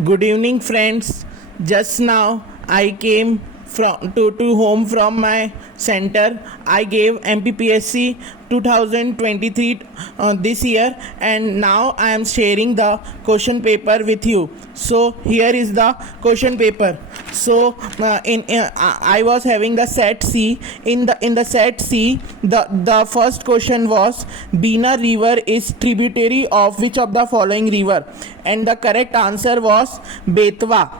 Good evening, friends. Just now I came to home from my center. I gave MPPSC 2023 this year, and now I am sharing the question paper with you. So here is the question paper. So I was having the set C. In the set C, the first question was, Bina River is tributary of which of the following river? And the correct answer was Betwa.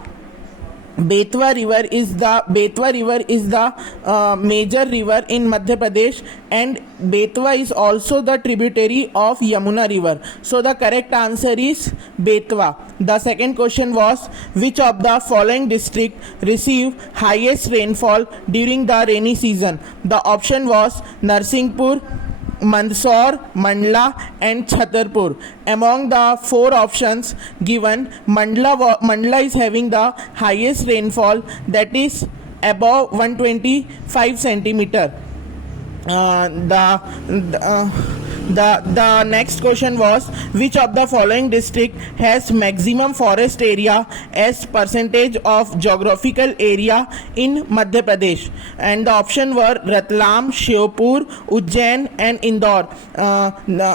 Betwa River is the major river in Madhya Pradesh, and Betwa is also the tributary of Yamuna River. So the correct answer is Betwa. The second question was, which of the following district receive highest rainfall during the rainy season? The option was Narsinghpur, Mandsaur, Mandla, and Chhatarpur. Among the four options given, Mandla is having the highest rainfall, that is above 125 centimeter. The next question was, which of the following district has maximum forest area as percentage of geographical area in Madhya Pradesh? And the option were Ratlam, Shiopur, Ujjain, and Indore.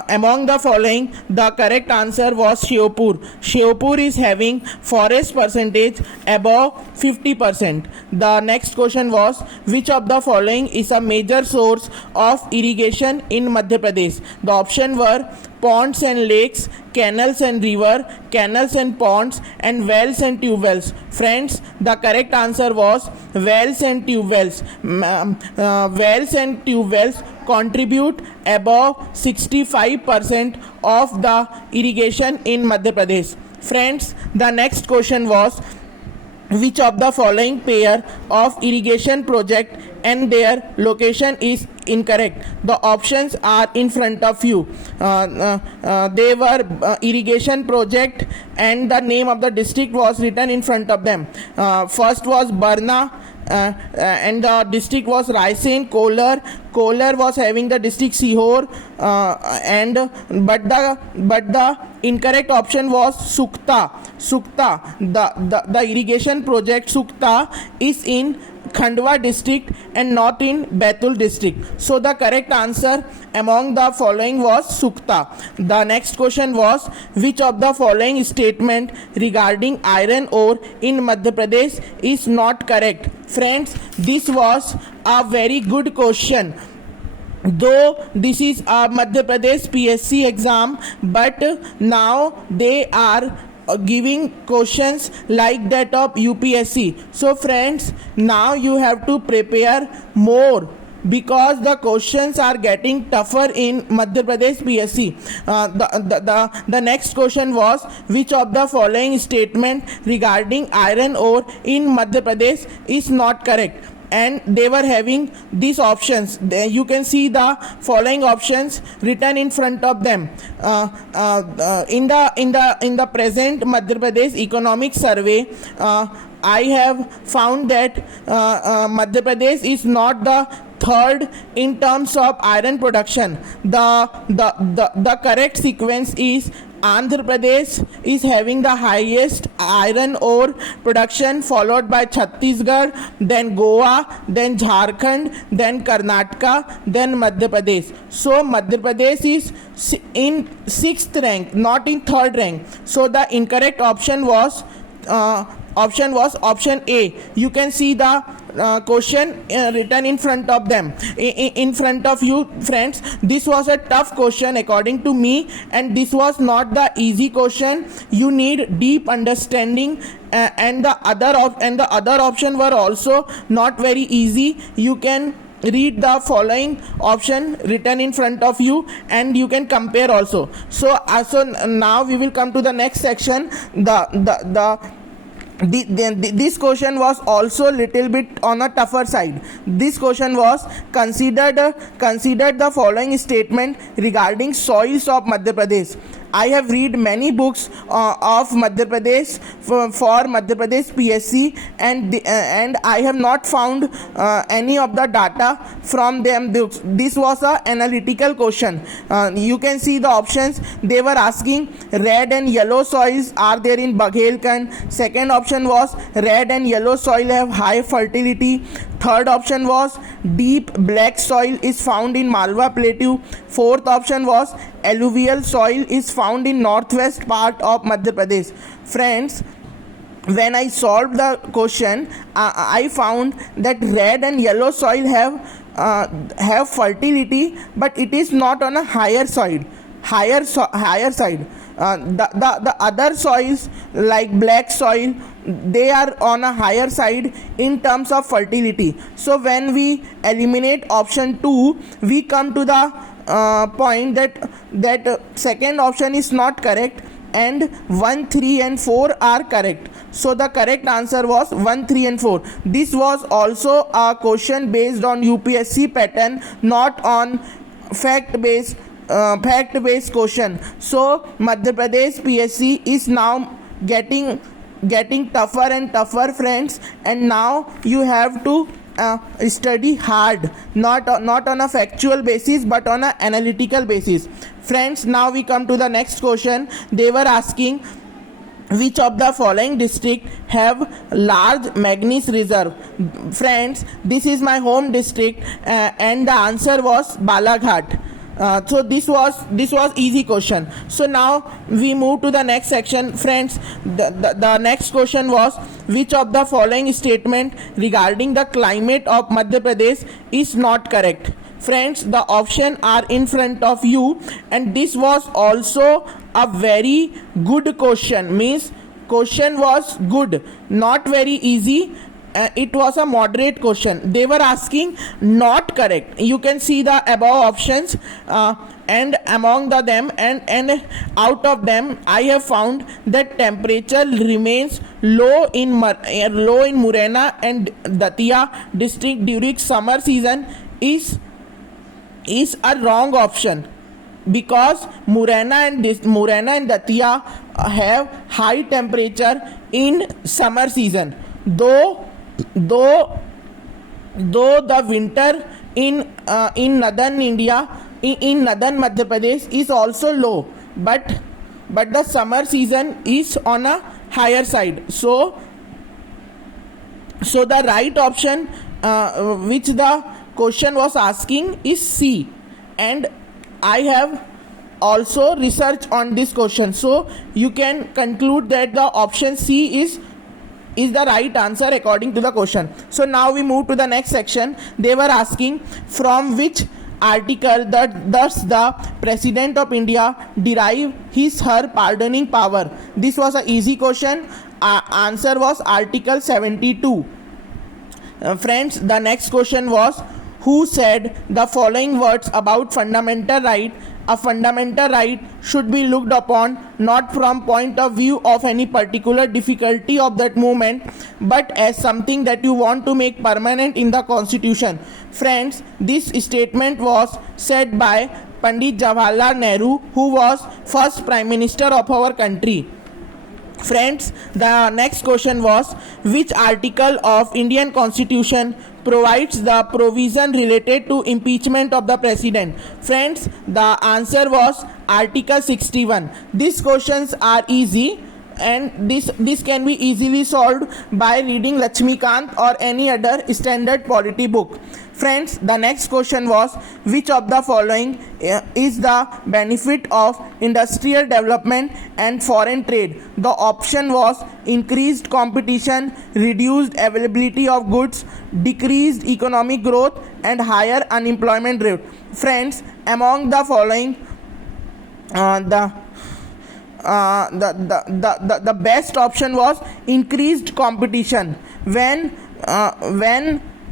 Among the following, the correct answer was Shiopur. Shiopur is having forest percentage above 50%. The next question was, which of the following is a major source of irrigation in Madhya Pradesh? The option were ponds and lakes, canals and river, canals and ponds, and wells and tube wells. Friends, the correct answer was wells and tube wells. Wells and tube wells contribute above 65% of the irrigation in Madhya Pradesh. Friends, the next question was, which of the following pair of irrigation project and their location is incorrect? The options are in front of you. They were irrigation project, and the name of the district was written in front of them. First was Barna, and the district was Raisen. Kolar was having the district Sihor, but the incorrect option was Sukta. The irrigation project Sukta is in Khandwa district and not in Baitul district. So the correct answer among the following was Sukta. The next question was, which of the following statement regarding iron ore in Madhya Pradesh is not correct? Friends, this was a very good question. Though this is a Madhya Pradesh PSC exam, but now they are giving questions like that of UPSC. So friends, now you have to prepare more, because the questions are getting tougher in Madhya Pradesh PSC. The next question was, which of the following statement regarding iron ore in Madhya Pradesh is not correct? And they were having these options. You can see the following options written in front of them. In the present Madhya Pradesh economic survey, I have found that Madhya Pradesh is not the third in terms of iron production. The correct sequence is Andhra Pradesh is having the highest iron ore production, followed by Chhattisgarh, then Goa, then Jharkhand, then Karnataka, then Madhya Pradesh. So Madhya Pradesh is in 6th rank, not in 3rd rank. So the incorrect option was option A. You can see the question written in front of them, in front of you, friends. This was a tough question according to me, and this was not the easy question. You need deep understanding, and the other option were also not very easy. You can read the following option written in front of you, and you can compare also. So now we will come to the next section. This question was also little bit on a tougher side. This question was, considered the following statement regarding soils of Madhya Pradesh. I have read many books of Madhya Pradesh for Madhya Pradesh PSC, and I have not found any of the data from them books. This was a analytical question. You can see the options. They were asking red and yellow soils are there in Baghelkhand. Second option was red and yellow soil have high fertility. Third option was deep black soil is found in Malwa Plateau. Fourth option was alluvial soil is found in northwest part of Madhya Pradesh. Friends, when I solved the question, I found that red and yellow soil have fertility, but it is not on a higher side. Higher side. The other soils like black soil, they are on a higher side in terms of fertility. So when we eliminate option 2, we come to the point that second option is not correct, and 1, 3 and 4 are correct. So the correct answer was 1, 3 and 4. This was also a question based on UPSC pattern, not on fact based question. So Madhya Pradesh PSC is now getting tougher and tougher, friends, and now you have to study hard, not on a factual basis but on an analytical basis. Friends, now we come to the next question. They were asking which of the following district have large manganese reserve. Friends, this is my home district, and the answer was Balaghat. So this was easy question. So now we move to the next section, friends. The next question was which of the following statement regarding the climate of Madhya Pradesh is not correct. Friends, the options are in front of you, and this was also a very good question. Means question was good, not very easy. It was a moderate question. They were asking not correct. You can see the above options, and among them and out of them, I have found that temperature remains low in Morena and Datia district during summer season is a wrong option, because Morena and Datia have high temperature in summer season. Though the winter in northern India, in northern Madhya Pradesh is also low, but the summer season is on a higher side. So the right option which the question was asking is C, and I have also researched on this question. So you can conclude that the option C is the right answer according to the question. So now we move to the next section. They were asking from which article does the President of India derive her pardoning power. This was an easy question. Answer was Article 72. Friends, the next question was who said the following words about fundamental right. A fundamental right should be looked upon not from point of view of any particular difficulty of that movement, but as something that you want to make permanent in the constitution. Friends, this statement was said by Pandit Jawaharlal Nehru, who was first Prime Minister of our country. Friends, the next question was which article of Indian Constitution provides the provision related to impeachment of the president. Friends, the answer was Article 61. These questions are easy, and this can be easily solved by reading Lakshmikant or any other standard polity book. Friends, the next question was which of the following is the benefit of industrial development and foreign trade. The option was increased competition, reduced availability of goods, decreased economic growth, and higher unemployment rate. Friends, among the following, the best option was increased competition.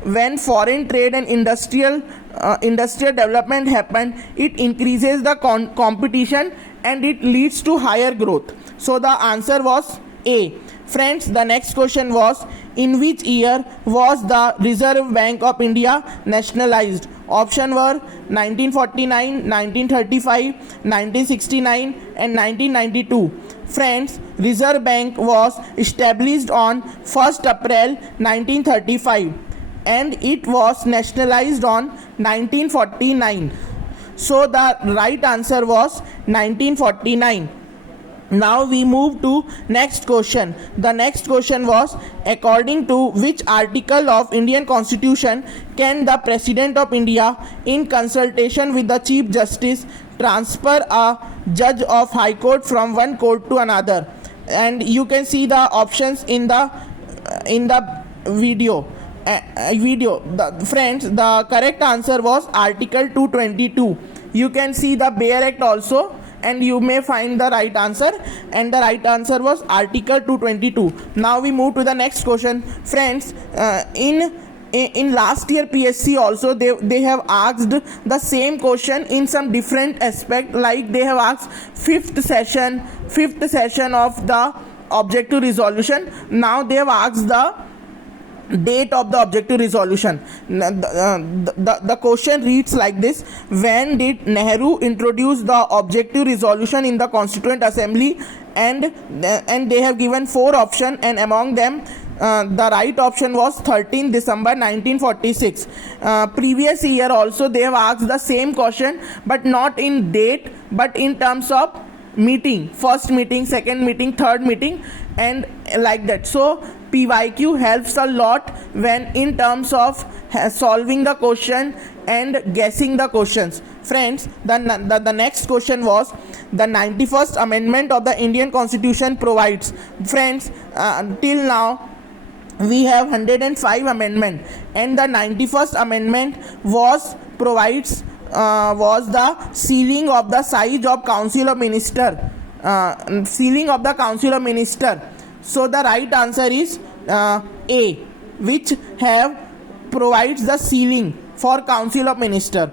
When foreign trade and industrial development happen, it increases the competition and it leads to higher growth. So the answer was A. Friends, the next question was in which year was the Reserve Bank of India nationalized. Option were 1949, 1935, 1969 and 1992. Friends, Reserve Bank was established on 1st April 1935 and it was nationalized on 1949. So the right answer was 1949. Now we move to next question. The next question was, according to which article of Indian Constitution can the President of India, in consultation with the Chief Justice, transfer a judge of High Court from one court to another? And you can see the options in the video. Friends, the correct answer was Article 222. You can see the Bayer Act also, and you may find the right answer, and the right answer was Article 222. Now we move to the next question. Friends, in last year PSC also they have asked the same question in some different aspect, like they have asked fifth session of the objective resolution. Now they have asked the date of the objective resolution. The question reads like this: when did Nehru introduce the objective resolution in the Constituent Assembly? And they have given 4 options, and among them the right option was 13 December 1946. Previous year also they have asked the same question, but not in date but in terms of meeting, first meeting, second meeting, third meeting, and like that. So PYQ helps a lot when in terms of solving the question and guessing the questions. Friends, the next question was, the 91st amendment of the Indian Constitution provides. Friends, till now we have 105 amendment, and the 91st amendment was the ceiling of the size of Council of Minister. So the right answer is A, which provides the ceiling for Council of Minister.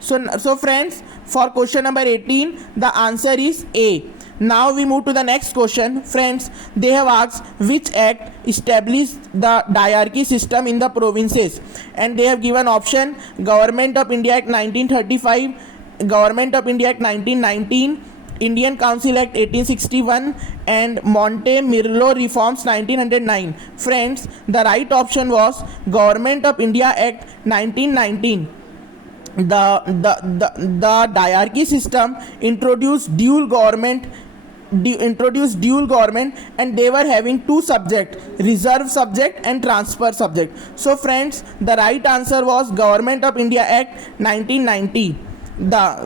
So friends, for question number 18, the answer is A. Now we move to the next question. Friends, they have asked which act established the diarchy system in the provinces, and they have given option: Government of India Act 1935, Government of India Act 1919, Indian Council Act 1861 and Monte Mirlo Reforms 1909. Friends, the right option was Government of India Act 1919. The diarchy system introduced dual government, and they were having 2 subjects: reserve subject and transfer subject. So friends, the right answer was Government of India Act 1990.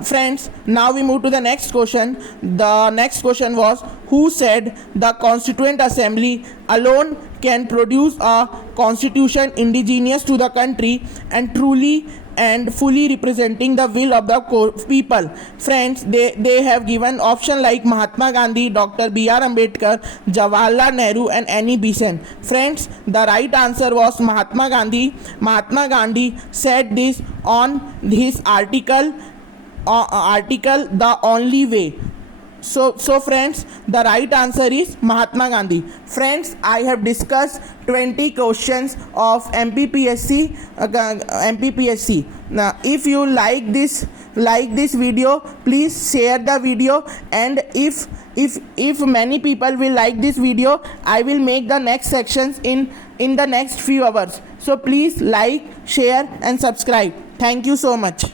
Friends, now we move to the next question. The next question was, who said the Constituent Assembly alone can produce a constitution indigenous to the country and truly and fully representing the will of the people? Friends, they have given option like Mahatma Gandhi, Dr. B.R. Ambedkar, Jawaharlal Nehru and Annie Besant. Friends, the right answer was Mahatma Gandhi. Mahatma Gandhi said this on his article The Only Way. So friends, the right answer is Mahatma Gandhi. Friends, I have discussed 20 questions of MPPSC. Now, if you like this video, please share the video, and if many people will like this video, I will make the next sections in the next few hours. So please like, share and subscribe. Thank you so much.